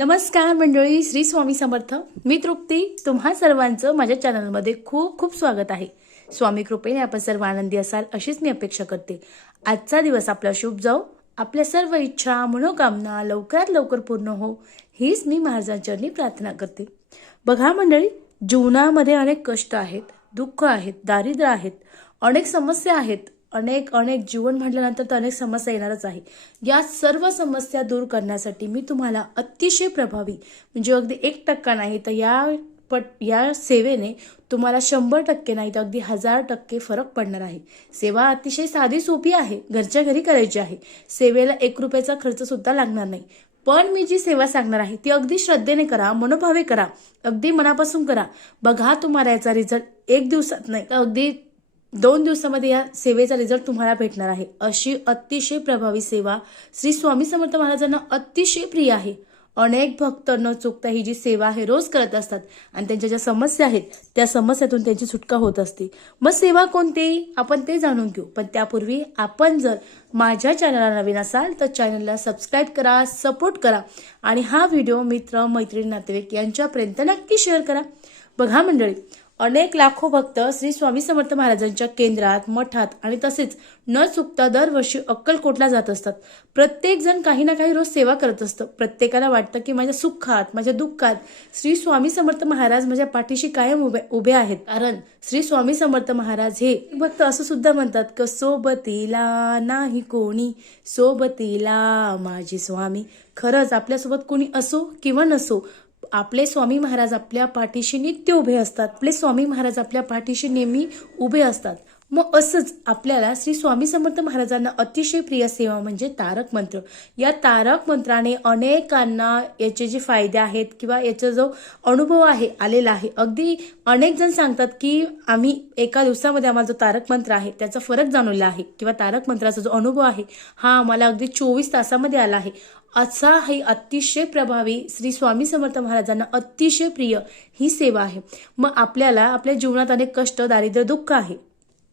नमस्कार मंडळी श्री स्वामी समर्थ. मी तृप्ती. तुम्हा सर्वांचं माझ्या चॅनलमध्ये खूप खूप स्वागत आहे. स्वामी कृपेने आपण सर्व आनंदी असाल अशीच मी अपेक्षा करते. आजचा दिवस आपला शुभ जाऊ आपल्या सर्व इच्छा मनोकामना लवकरात लवकर पूर्ण हो हीच मी महाराजांचरणी प्रार्थना करते. बघा मंडळी जीवनामध्ये अनेक कष्ट आहेत दुःख आहेत दारिद्र्य आहेत अनेक समस्या आहेत. अनेक अनेक जीवन म्हटल्यानंतर तर अनेक समस्या येणारच आहे. या सर्व समस्या दूर करण्यासाठी मी तुम्हाला अतिशय प्रभावी म्हणजे अगदी एक टक्का नाही तर या पट या सेवेने तुम्हाला शंभर टक्के नाही तर अगदी हजार टक्के फरक पडणार आहे. सेवा अतिशय साधी सोपी आहे घरच्या घरी करायची आहे. सेवेला एक रुपयाचा खर्च सुद्धा लागणार नाही. पण मी जी सेवा सांगणार आहे ती अगदी श्रद्धेने करा मनोभावे करा अगदी मनापासून करा. बघा तुम्हाला याचा रिझल्ट एक दिवसात नाही तर अगदी दोन दिवसामध्ये या सेवेचा रिझल्ट तुम्हाला भेटणार आहे. अशी अतिशय प्रभावी सेवा श्री स्वामी समर्थ महाराजांना अतिशय प्रिय आहे. अनेक भक्त न चुकता ही जी सेवा आहे रोज करत असतात आणि त्यांच्या ज्या समस्या आहेत त्या समस्यातून त्यांची सुटका होत असते. मग सेवा कोणती? आपण ते जाणून घेऊ. पण त्यापूर्वी आपण जर माझ्या चॅनलला नवीन असाल तर चॅनलला सबस्क्राईब करा सपोर्ट करा आणि हा व्हिडिओ मित्र मैत्रीण नातेवाईक यांच्यापर्यंत नक्की शेअर करा. बघा मंडळी अनेक लाखो भक्त श्री स्वामी समर्थ महाराजांच्या केंद्रात मठात आणि तसेच न चुकता दरवर्षी अक्कलकोटला जात असतात. प्रत्येक जण काही ना काही रोज सेवा करत असतं. प्रत्येकाला वाटतं की माझ्या सुखात माझ्या दुःखात श्री स्वामी समर्थ महाराज माझ्या पाठीशी कायम उभे उभे आहेत. कारण श्री स्वामी समर्थ महाराज हे भक्त असं सुद्धा म्हणतात क सोबतीला नाही कोणी सोबतीला माझे स्वामी. खरंच आपल्यासोबत कोणी असो किंवा नसो आपले स्वामी महाराज आपल्या पाठीशी नित्य उभे असतात. आपले स्वामी महाराज आपल्या पाठीशी नेहमी उभे असतात. मग असंच आपल्याला श्री स्वामी समर्थ महाराजांना अतिशय प्रिय सेवा म्हणजे तारक मंत्र. या तारक मंत्राने अनेकांना याचे जे फायदे आहेत किंवा याचा जो अनुभव आहे आलेला आहे अगदी अनेक जण सांगतात की आम्ही एका दिवसामध्ये आम्हाला जो तारक मंत्र आहे त्याचा फरक जाणवला आहे किंवा तारक मंत्राचा जो अनुभव आहे हा आम्हाला अगदी चोवीस तासामध्ये आला आहे. असा ही अतिशय प्रभावी श्री स्वामी समर्थ महाराजांना अतिशय प्रिय ही सेवा आहे. मग आपल्याला आपल्या जीवनात अनेक कष्ट दारिद्र्य दुःख आहे.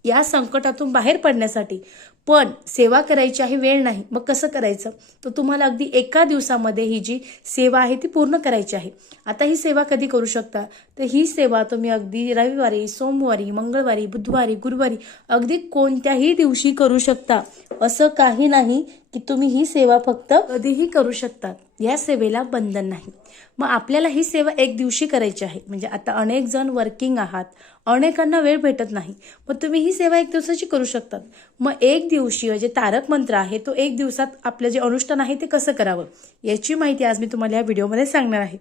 या संकटातून बाहेर पडण्यासाठी पण सेवा करायची आहे वेळ नाही. मग कसं करायचं? तर तुम्हाला अगदी एका दिवसामध्ये ही जी सेवा आहे ती पूर्ण करायची आहे. आता ही सेवा कधी करू शकता? तर ही सेवा तुम्ही अगदी रविवारी सोमवारी मंगळवारी बुधवारी गुरुवारी अगदी कोणत्याही दिवशी करू शकता. असं काही नाही की तुम्ही ही सेवा फक्त कधीही करू शकता. या सेवेला बंधन नाही. मग आपल्याला ही सेवा एक दिवशी करायची आहे. म्हणजे आता अनेक जण वर्किंग आहात. अनेकांना वेळ भेटत नाही. मग तुम्ही ही सेवा एक दिवसाची करू शकतात. मग एक दिवशी जे तारक मंत्र आहे तो एक दिवसात आपलं जे अनुष्ठान आहे ते कसं करावं? याची माहिती आज मी तुम्हाला या व्हिडिओमध्ये सांगणार आहे.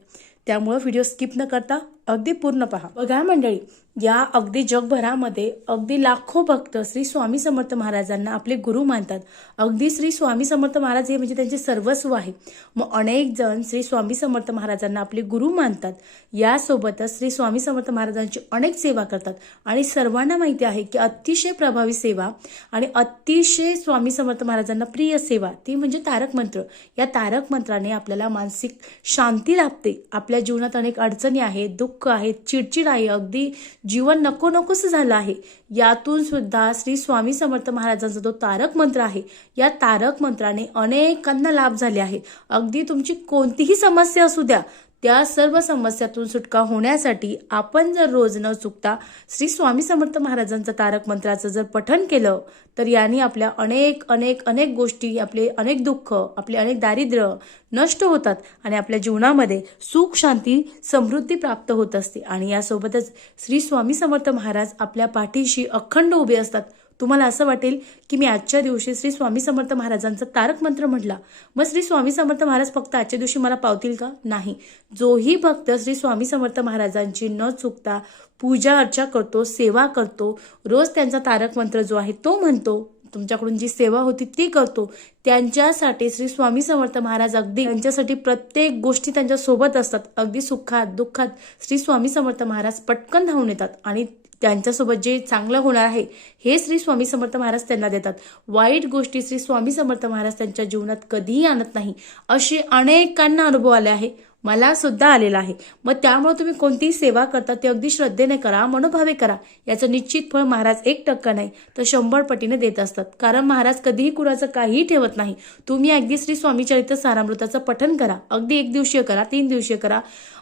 त्यामुळं व्हिडिओ स्किप न करता अगदी पूर्ण पहा. बघा मंडळी या अगदी जगभरामध्ये अगदी लाखो भक्त श्री स्वामी समर्थ महाराजांना आपले गुरु मानतात. अगदी श्री स्वामी समर्थ महाराज हे म्हणजे त्यांचे सर्वस्व आहे. मग अनेक जण श्री स्वामी समर्थ महाराजांना आपले गुरु मानतात. यासोबतच श्री स्वामी समर्थ महाराजांची अनेक सेवा करतात. आणि सर्वांना माहिती आहे की अतिशय प्रभावी सेवा आणि अतिशय स्वामी समर्थ महाराजांना प्रिय सेवा ती म्हणजे तारक मंत्र. या तारक मंत्राने आपल्याला मानसिक शांती लाभते. आपल्या जीवनात अनेक अडचणी आहेत दुःख दुःख आहेत चिडचिड आहे. अगदी जीवन नको नकोसं झालं आहे. यातून सुद्धा श्री स्वामी समर्थ महाराजांचा जो तारक मंत्र आहे या तारक मंत्राने अनेकांना लाभ झाले आहे. अगदी तुमची कोणतीही समस्या असू द्या त्या सर्व समस्यातून सुटका होण्यासाठी आपण जर रोज न चुकता श्री स्वामी समर्थ महाराजांचं तारक मंत्राचं जर पठण केलं तर यांनी आपल्या अनेक अनेक अनेक गोष्टी आपले अनेक दुःख आपले अनेक दारिद्र्य नष्ट होतात आणि आपल्या जीवनामध्ये सुख शांती समृद्धी प्राप्त होत असते. आणि यासोबतच श्री स्वामी समर्थ महाराज आपल्या पाठीशी अखंड उभे असतात. तुम्हाला असं वाटेल की मी आजच्या दिवशी श्री स्वामी समर्थ महाराजांचा तारक मंत्र म्हटला. मग श्री स्वामी समर्थ महाराज फक्त आजच्या दिवशी मला पावतील का? नाही. जोही भक्त श्री स्वामी समर्थ महाराजांची न चुकता पूजा अर्चा करतो सेवा करतो. रोज त्यांचा तारक मंत्र जो आहे तो म्हणतो. तुमच्याकडून जी सेवा होती ती करतो. त्यांच्यासाठी श्री स्वामी समर्थ महाराज अगदी त्यांच्यासाठी प्रत्येक गोष्टी त्यांच्यासोबत असतात. अगदी सुखात दुःखात श्री स्वामी समर्थ महाराज पटकन धावून येतात आणि त्यांच्यासोबत जे चांगलं होणार आहे हे श्री स्वामी समर्थ महाराज त्यांना देतात. वाईट गोष्टी श्री स्वामी समर्थ महाराज त्यांच्या जीवनात कधीही आणत नाही. असे अनेकांना अनुभव आले आहे. मला सुद्धा आलेला आहे. मग त्यामुळे तुम्ही कोणतीही सेवा करता ते अगदी श्रद्धेने करा मनोभावे करा. याचं निश्चित फळ महाराज एक टक्का नाही तर शंभर पटीने देत असतात. कारण महाराज कधीही कुणाचं काहीही ठेवत नाही. तुम्ही अगदी श्री स्वामी चरित्र सारामृताचं पठन करा. अगदी एक दिवशीय करा तीन दिवशीय करा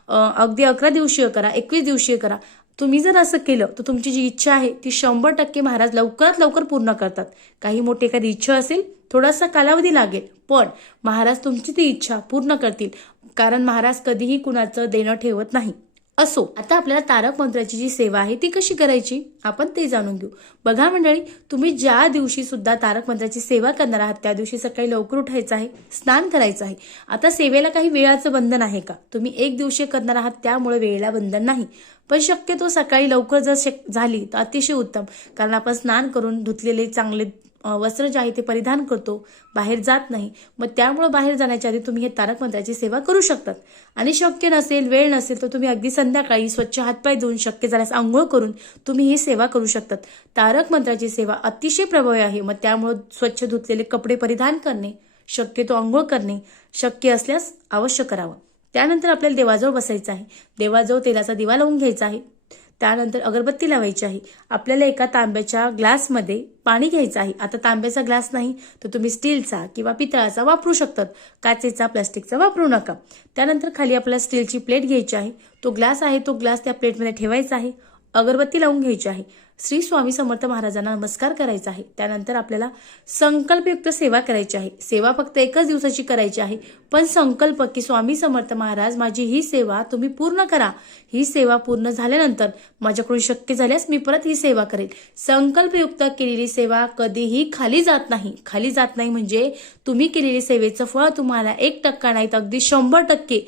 अगदी अकरा दिवशीय करा एकवीस दिवशीय करा. तुम्ही जर असं केलं तर तुमची जी इच्छा आहे ती शंभर टक्के महाराज लवकरात लवकर पूर्ण करतात. काही मोठी एखादी इच्छा असेल थोडासा कालावधी लागेल पण महाराज तुमची ती इच्छा पूर्ण करतील. कारण महाराज कधीही कुणाचं देणं ठेवत नाही. असो. आता आपल्याला तारक मंत्राची जी सेवा आहे ती कशी करायची? आपण ते जाणून घेऊ. बघा मंडळी तुम्ही ज्या दिवशी सुद्धा तारक मंत्राची सेवा करणार आहात त्या दिवशी सकाळी लवकर उठायचं आहे स्नान करायचं आहे. आता सेवेला काही वेळाचं बंधन आहे का? तुम्ही एक दिवशी करणार आहात त्यामुळे वेळेला बंधन नाही. पण शक्यतो सकाळी लवकर जर शक झाली तर अतिशय उत्तम. कारण आपण स्नान करून धुतलेले चांगले वस्त्र जे आहे ते परिधान करतो बाहेर जात नाही. मग त्यामुळं बाहेर जाण्याच्या आधी तुम्ही हे तारक मंत्राची सेवा करू शकतात. आणि शक्य नसेल वेळ नसेल तर तुम्ही अगदी संध्याकाळी स्वच्छ हातपाय धुवून शक्य झाल्यास आंघोळ करून तुम्ही ही सेवा करू शकतात. तारक मंत्राची सेवा अतिशय प्रभावी आहे. मग त्यामुळं स्वच्छ धुतलेले कपडे परिधान करणे शक्यतो आंघोळ करणे शक्य असल्यास अवश्य करावं. त्यानंतर आपल्याला देवाजवळ बसायचं आहे. देवाजवळ तेलाचा दिवा लावून घ्यायचा आहे. त्यानंतर अगरबत्ती लावायची आहे. आपल्याला एका तांब्याच्या ग्लासमध्ये पाणी घ्यायचं आहे. आता तांब्याचा ग्लास नाही तर तुम्ही स्टीलचा किंवा पितळाचा वापरू शकतात. काचेचा प्लास्टिकचा वापरू नका. त्यानंतर खाली आपल्याला स्टीलची प्लेट घ्यायची आहे. तो ग्लास आहे तो ग्लास त्या प्लेटमध्ये ठेवायचा आहे. अगरबत्ती लावून घ्यायची आहे. श्री स्वामी समर्थ महाराजांना नमस्कार करायचा आहे. त्यानंतर आपल्याला संकल्पयुक्त सेवा करायची आहे. सेवा फक्त एकच दिवसाची करायची आहे. पण संकल्प की स्वामी समर्थ महाराज माझी ही सेवा तुम्ही पूर्ण करा. ही सेवा पूर्ण झाल्यानंतर माझ्याकडून शक्य झाल्यास मी परत ही सेवा करेल संकल्पयुक्त केलेली सेवा कधीही खाली जात नाही. खाली जात नाही म्हणजे तुम्ही केलेली सेवेचं फळ तुम्हाला एक टक्का नाही तर अगदी शंभर टक्के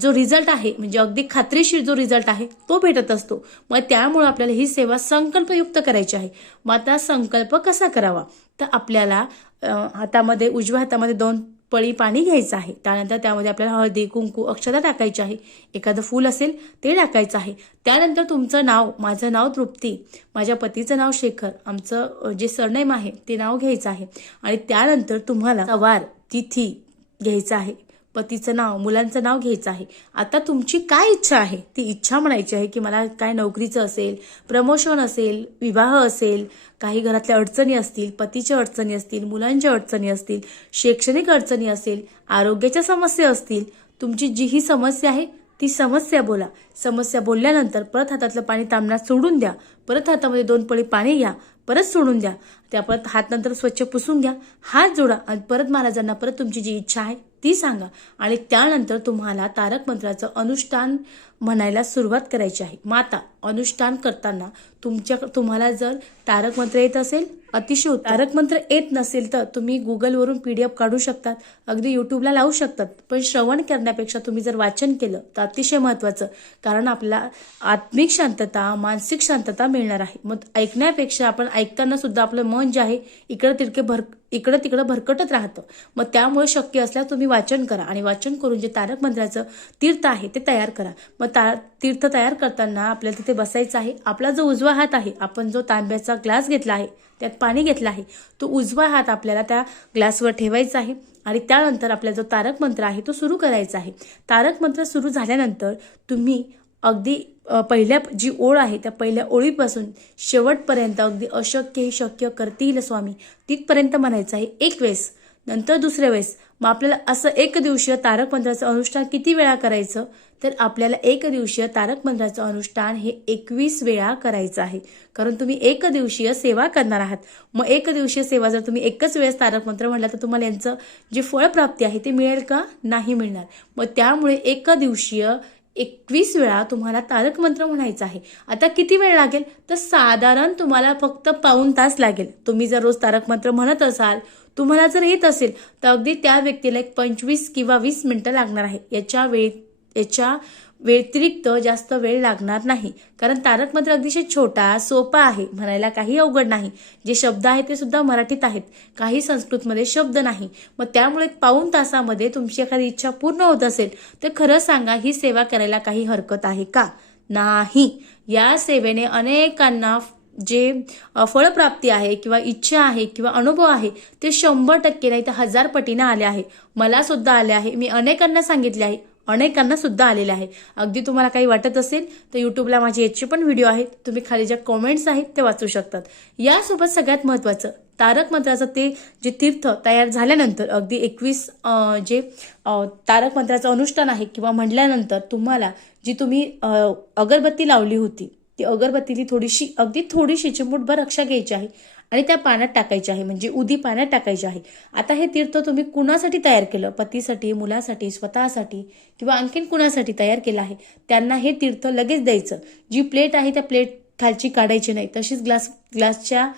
जो रिझल्ट आहे म्हणजे अगदी खात्रीशीर जो रिझल्ट आहे तो भेटत असतो. मग त्यामुळे आपल्याला ही सेवा संकल्पयुक्त करायची आहे. मग आता संकल्प कसा करावा? तर आपल्याला हातामध्ये उजव्या हातामध्ये दोन पळी पाणी घ्यायचं आहे. त्यानंतर त्यामध्ये आपल्याला हळदी कुंकू अक्षता टाकायची आहे. एखादं फूल असेल ते टाकायचं आहे. त्यानंतर तुमचं नाव माझं नाव तृप्ती माझ्या पतीचं नाव शेखर आमचं जे सरनेम आहे ते नाव घ्यायचं आहे. आणि त्यानंतर तुम्हाला सवार तिथी घ्यायचं आहे. पतीचं नाव मुलांचं नाव घ्यायचं आहे. आता तुमची काय इच्छा आहे? ती इच्छा म्हणायची आहे की मला काय नोकरीचं असेल प्रमोशन असेल विवाह असेल काही घरातल्या अडचणी असतील पतीच्या अडचणी असतील मुलांच्या अडचणी असतील शैक्षणिक अडचणी असेल आरोग्याच्या समस्या असतील तुमची जी ही समस्या आहे ती समस्या बोला. समस्या बोलल्यानंतर परत हातातलं पाणी तांबण्यात सोडून द्या. परत हातामध्ये दोन पळी पाणी घ्या. परत सोडून द्या. त्या परत हात नंतर स्वच्छ पुसून घ्या. हात जोडा आणि परत महाराजांना परत तुमची जी इच्छा आहे ती सांगा. आणि त्यानंतर तुम्हाला तारक मंत्राचं अनुष्ठान म्हणायला सुरुवात करायची आहे. माता अनुष्ठान करताना तुमच्या तुम्हाला जर तारक मंत्र येत असेल अतिशय उत्तम. तारक मंत्र येत नसेल तर तुम्ही गुगलवरून पीडीएफ काढू शकतात. अगदी युट्यूबला लावू शकतात. पण श्रवण करण्यापेक्षा तुम्ही जर वाचन केलं तर अतिशय महत्वाचं कारण आपल्याला आत्मिक शांतता मानसिक शांतता मिळणार आहे. मग ऐकण्यापेक्षा आपण ऐकताना सुद्धा आपलं मन जे आहे इकडं तिकडे भर इकडं तिकडं भरकटत राहतं. मग त्यामुळे शक्य असल्यास तुम्ही वाचन करा आणि वाचन करून जे तारक मंत्राचं तीर्थ आहे ते तयार करा. मग ता तीर्थ तयार करताना आपल्याला तिथे बसायचं आहे. आपला जो उजवा हात आहे आपण जो तांब्याचा ग्लास घेतला आहे त्यात पाणी घेतलं आहे तो उजवा हात आपल्याला त्या ग्लासवर ठेवायचा आहे आणि त्यानंतर आपला जो तारक मंत्र आहे तो सुरू करायचा आहे. तारक मंत्र सुरू झाल्यानंतर तुम्ही अगदी पहिल्या जी ओळ आहे त्या पहिल्या ओळीपासून शेवटपर्यंत अगदी अशक्य ही शक्य करतील स्वामी. तिथपर्यंत म्हणायचं आहे एक वेळेस नंतर दुसऱ्या वेळेस. मग आपल्याला असं एक दिवशीय तारक मंत्राचं अनुष्ठान किती वेळा करायचं? तर आपल्याला एक दिवशीय तारक मंत्राचं अनुष्ठान हे एकवीस वेळा करायचं आहे. कारण तुम्ही एक दिवशीय सेवा करणार आहात. मग एक दिवशीय सेवा जर तुम्ही एकच वेळेस तारक मंत्र म्हणला तर तुम्हाला यांचं जे फळप्राप्ती आहे ते मिळेल का? नाही मिळणार. मग त्यामुळे एक दिवशीय एकवीस वेळा तुम्हाला तारक मंत्र म्हणायचं आहे. आता किती वेळ लागेल? तर साधारण तुम्हाला फक्त पाऊन तास लागेल. तुम्ही जर रोज तारक मंत्र म्हणत असाल तुम्हाला जर येत असेल तर अगदी त्या व्यक्तीला एक पंचवीस किंवा वीस मिनिटं लागणार आहे. याच्या वेळी याच्या व्यतिरिक्त जास्त वेळ लागणार नाही. कारण तारक मंत्र अतिशय छोटा सोपा आहे. म्हणायला काही अवघड नाही. जे शब्द आहेत ते सुद्धा मराठीत आहेत. काही संस्कृतमध्ये शब्द नाही. मग त्यामुळे पाऊन तासामध्ये तुमची एखादी इच्छा पूर्ण होत असेल तर खरं सांगा ही सेवा करायला काही हरकत आहे का? नाही. या सेवेने अनेकांना जे फळप्राप्ती आहे किंवा इच्छा आहे किंवा अनुभव आहे ते शंभर टक्के नाही तर हजार पटीनं आले आहे. मला सुद्धा आले आहे. मी अनेकांना सांगितले आहे. अनेकांना सुद्धा आलेले आहे. अगदी तुम्हाला काही वाटत असेल तर युट्यूबला माझे याचे पण व्हिडिओ आहेत. तुम्ही खाली ज्या कॉमेंट्स आहेत ते वाचू शकतात. यासोबत सगळ्यात महत्त्वाचं तारक मंत्राचं ते जे तीर्थ तयार झाल्यानंतर अगदी एकवीस जे तारक मंत्राचं अनुष्ठान आहे किंवा म्हटल्यानंतर तुम्हाला जी तुम्ही अगरबत्ती लावली होती ती अगरबत्तीली थोडीशी अगदी थोडीशी चिमूटभर रक्षा घ्यायची आहे. आणि त्या पाण्यात टाकायची आहे. म्हणजे उदी पाण्यात टाकायची आहे. आता हे तीर्थ तुम्ही कुणासाठी तयार केलं? पतीसाठी मुलासाठी स्वतःसाठी किंवा आणखीन कुणासाठी तयार केलं आहे? त्यांना हे तीर्थ लगेच द्यायचं. जी प्लेट आहे त्या प्लेट खालची काढायची नाही. तशीच ग्लास ग्लासच्या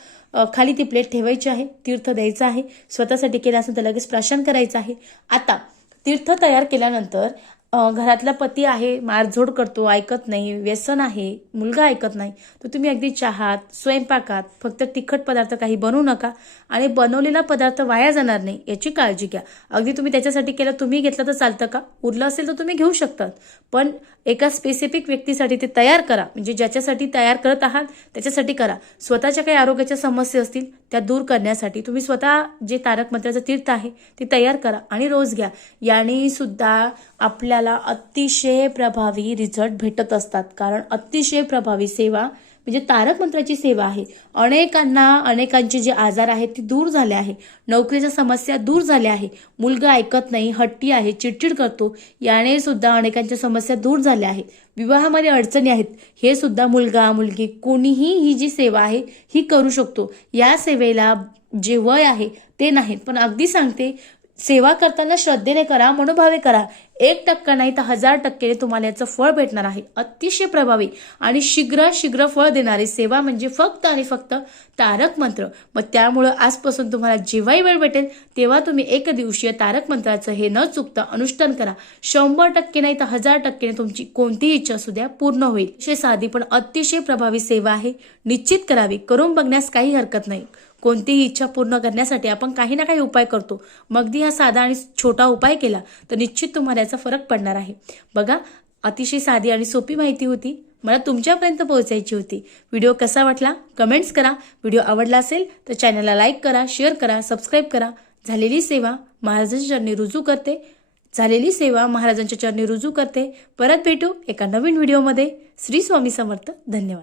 खाली ती प्लेट ठेवायची आहे. तीर्थ द्यायचं आहे. स्वतःसाठी केलं असेल तर लगेच प्राशन करायचं आहे. आता तीर्थ तयार केल्यानंतर घरातला पती आहे मारझोड करतो ऐकत नाही व्यसन आहे मुलगा ऐकत नाही तर तुम्ही अगदी चहात स्वयंपाकात फक्त तिखट पदार्थ काही बनवू नका आणि बनवलेला पदार्थ वाया जाणार नाही याची काळजी घ्या. अगदी तुम्ही त्याच्यासाठी केलं तुम्ही घेतलं तर चालतं का? उरलं असेल तर तुम्ही घेऊ शकतात. पण एका स्पेसिफिक व्यक्तीसाठी ते तयार करा. म्हणजे ज्याच्यासाठी तयार करत आहात त्याच्यासाठी करा. स्वतःच्या काही आरोग्याच्या समस्या असतील त्या दूर करण्यासाठी तुम्ही स्वतः जे तारक मंत्राचं तीर्थ आहे ते तयार करा आणि रोज घ्या. याने सुद्धा आपल्याला अतिशय प्रभावी रिझल्ट भेटत असतात. कारण अतिशय प्रभावी सेवा म्हणजे तारक मंत्राची सेवा आहे. अनेकांना अनेकांचे जे आजार आहेत ते दूर झाले आहे. नोकरीच्या समस्या दूर झाल्या आहे. मुलगा ऐकत नाही हट्टी आहे चिडचिड करतो. याने सुद्धा अनेकांच्या समस्या दूर झाल्या आहेत. विवाहामध्ये अडचणी आहेत. हे सुद्धा मुलगा मुलगी कोणीही ही जी सेवा आहे ही करू शकतो. या सेवेला जे वय आहे ते नाहीत. पण अगदी सांगते सेवा करताना श्रद्धेने करा मनोभावे करा. एक टक्का नाही तर हजार टक्के तुम्हाला याचं फळ भेटणार आहे. अतिशय प्रभावी आणि शीघ्र शीघ्र फळ देणारी सेवा म्हणजे फक्त आणि फक्त तारक मंत्र. मग त्यामुळं आजपासून तुम्हाला जेव्हाही वेळ भेटेल तेव्हा तुम्ही एक दिवशीय तारक मंत्राचं हे न चुकता अनुष्ठान करा. शंभर टक्के नाही तर हजार टक्के तुमची कोणतीही इच्छा असू द्या पूर्ण होईल. साधी पण अतिशय प्रभावी सेवा आहे. निश्चित करावी. करून बघण्यास काही हरकत नाही. कोणतीही इच्छा पूर्ण करण्यासाठी आपण काही ना काही उपाय करतो. मग ती हा साधा आणि छोटा उपाय केला तर निश्चित तुम्हाला याचा फरक पडणार आहे. बघा अतिशय साधी आणि सोपी माहिती होती. मला तुमच्यापर्यंत पोहोचायची होती. व्हिडिओ कसा वाटला? कमेंट्स करा. व्हिडिओ आवडला असेल तर चॅनलला लाईक करा शेअर करा सबस्क्राईब करा. झालेली सेवा महाराजांच्या चरणी रुजू करते. झालेली सेवा महाराजांच्या चरणी रुजू करते. परत भेटू एका नवीन व्हिडिओमध्ये. श्री स्वामी समर्थ. धन्यवाद.